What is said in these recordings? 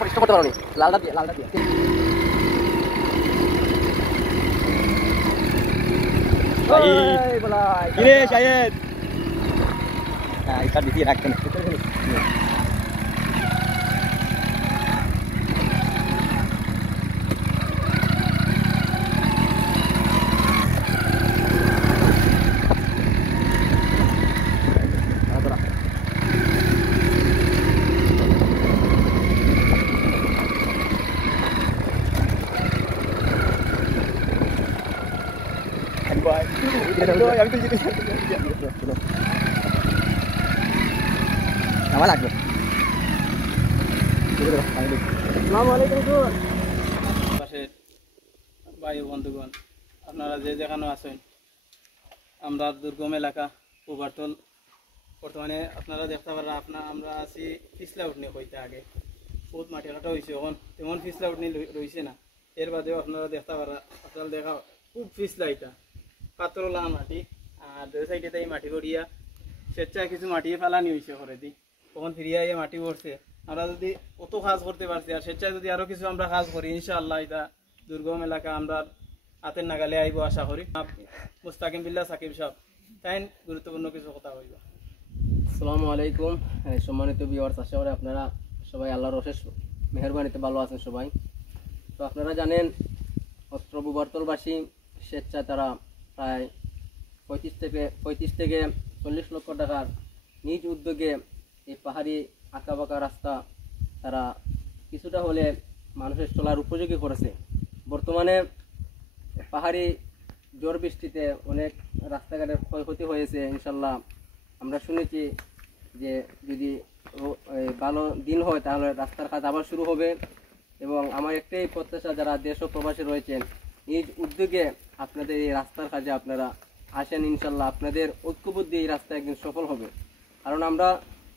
পরিষ্কার করতে পারো নি লালটা দিয়ে কিরে শাহেদ এটা দিদি রাখবেন আমার লাগবে ভাই বন্ধুগণ, আপনারা যে যেখানে আছেন, আমরা দুর্গম এলাকা পুবারতল। বর্তমানে আপনারা দেখতে পারেন আমরা আছি ফিসলা উঠনি হইতে আগে বহুত মাটি কাটা হয়েছে, এখন তেমন ফিসলা উঠনি রয়েছে না। এর বাদেও আপনারা দেখতে পারা আপনারা দেখা খুব ফিসলা, এটা পাতলা মাটি। আর দুই সাইডে তাই মাটি করিয়া স্বেচ্ছায় কিছু মাটি ফেলানি হয়েছে ঘরে দি, তখন ফিরিয়া এই মাটি পড়ছে। আমরা যদি কত কাজ করতে পারছি, আর স্বেচ্ছায় যদি আরো কিছু আমরা কাজ করি, ইনশাআল্লাহ এটা দুর্গম এলাকা আমরা হাতের নাগালে আইব আশা করি। মুস্তাকিম বিল্লাহ সাকিব সাহেব তাই গুরুত্বপূর্ণ কিছু কথা বলব। আসসালামু আলাইকুম সম্মানিত ভিউয়ার্স, আশা করি আপনারা সবাই আল্লাহর অশেষ মেহেরবানিতে ভালো আছেন সবাই। তো আপনারা জানেন অত্র পুবারতলবাসী স্বেচ্ছায় তারা প্রায় 35 থেকে 40 লক্ষ টাকার নিজ উদ্যোগে এই পাহাড়ি আঁকাবাঁকা রাস্তা তারা কিছুটা হলে মানুষের চলার উপযোগী করেছে। বর্তমানে পাহাড়ি ঝড় বৃষ্টিতে অনেক রাস্তাঘাটের ক্ষয়ক্ষতি হয়েছে। ইনশাল্লাহ আমরা শুনেছি যে যদি ভালো দিন হয় তাহলে রাস্তার কাজ আবার শুরু হবে। এবং আমার একটাই প্রত্যাশা, যারা দেশ ও প্রবাসী রয়েছেন, নিজ উদ্যোগে আপনাদের এই রাস্তার কাজে আপনারা আসেন। ইনশাল্লাহ আপনাদের ঐক্যবদ্ধ এই রাস্তা একদিন সফল হবে। কারণ আমরা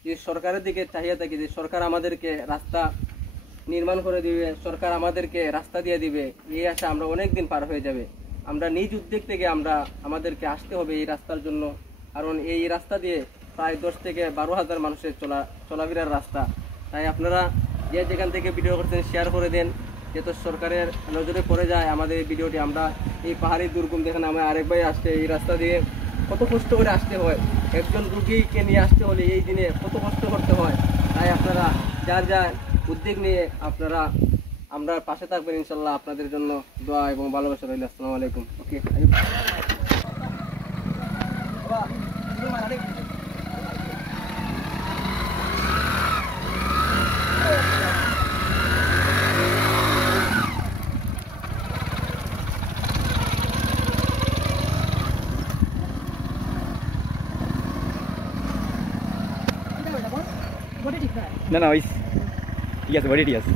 যে সরকারের দিকে চাহিয়ে থাকি যে সরকার আমাদেরকে রাস্তা নির্মাণ করে দিবে, সরকার আমাদেরকে রাস্তা দিয়ে দিবে, এই আশা আমরা অনেক দিন পার হয়ে যাবে। আমরা নিজ উদ্যোগ থেকে আমাদেরকে আসতে হবে এই রাস্তার জন্য। কারণ এই রাস্তা দিয়ে প্রায় 10 থেকে 12,000 মানুষের চলাফেরার রাস্তা। তাই আপনারা যে যেখান থেকে ভিডিও করছেন শেয়ার করে দেন, যেহেতু সরকারের নজরে পড়ে যায় আমাদের এই ভিডিওটি। আমরা এই পাহাড়ি দুর্গম দেখেন, আমার আরেক ভাই আসছে এই রাস্তা দিয়ে, কত কষ্ট করে আসতে হয়। একজন রুগীকে নিয়ে আসতে হলে এই দিনে কত কষ্ট করতে হয়। তাই আপনারা যার উদ্যোগ নিয়ে আমরা পাশে থাকবেন। ইনশাল্লাহ আপনাদের জন্য দোয়া এবং ভালোবাসা রইল। আসসালামু আলাইকুম। ওকে না ঠিক আছে, বডি ঠিক আছে।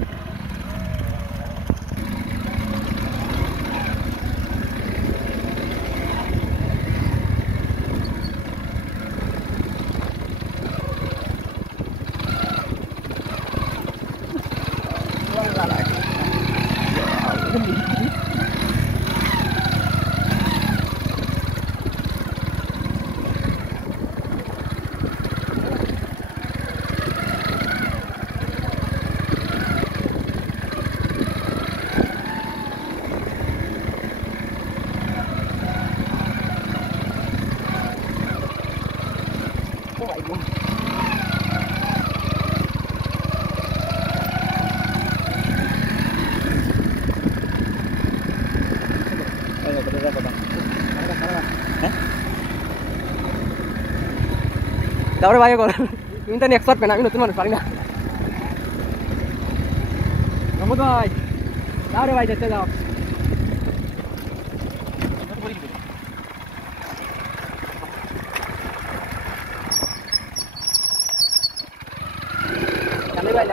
তারপরে ভাই কর, তুমি তো এক্সপার্ট পেন, আমি নতুন মানুষ পারি না। মোহাম্মদ ভাই তাহলে ভাই যেতে যাও। ভাই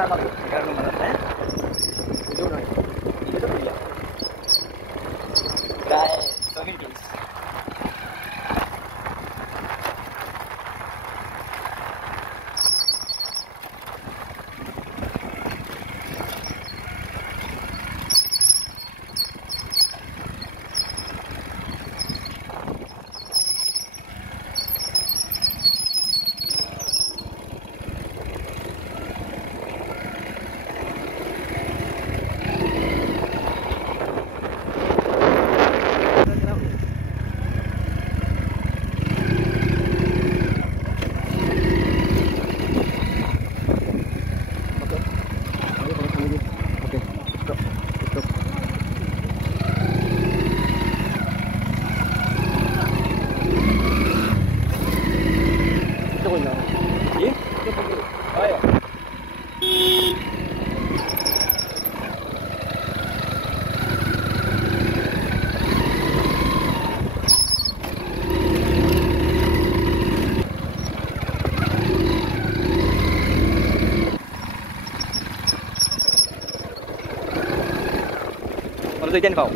তোমরা যেতেন পাও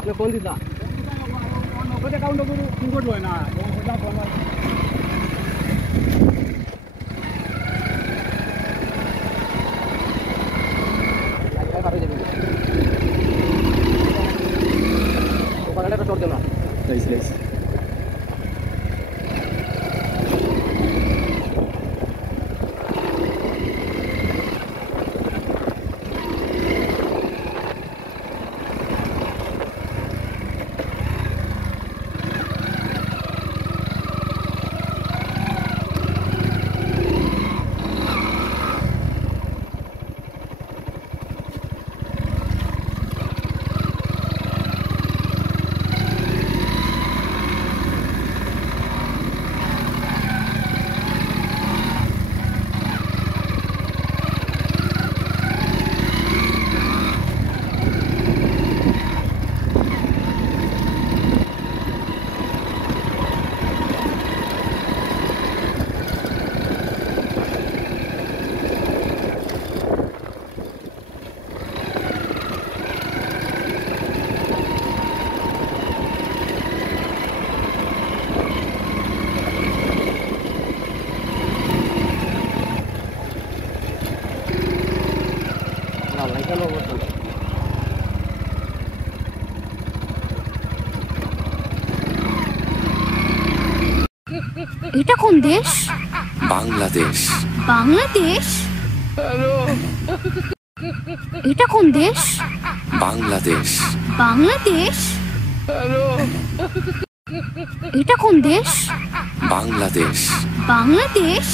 আপনি ফোন দিতা ওখানে একটা চড় দেব না প্লিজ প্লিজ এটা কোন দেশ? বাংলাদেশ। বাংলাদেশ? এটা কোন দেশ? বাংলাদেশ। বাংলাদেশ? এটা কোন দেশ? বাংলাদেশ। বাংলাদেশ?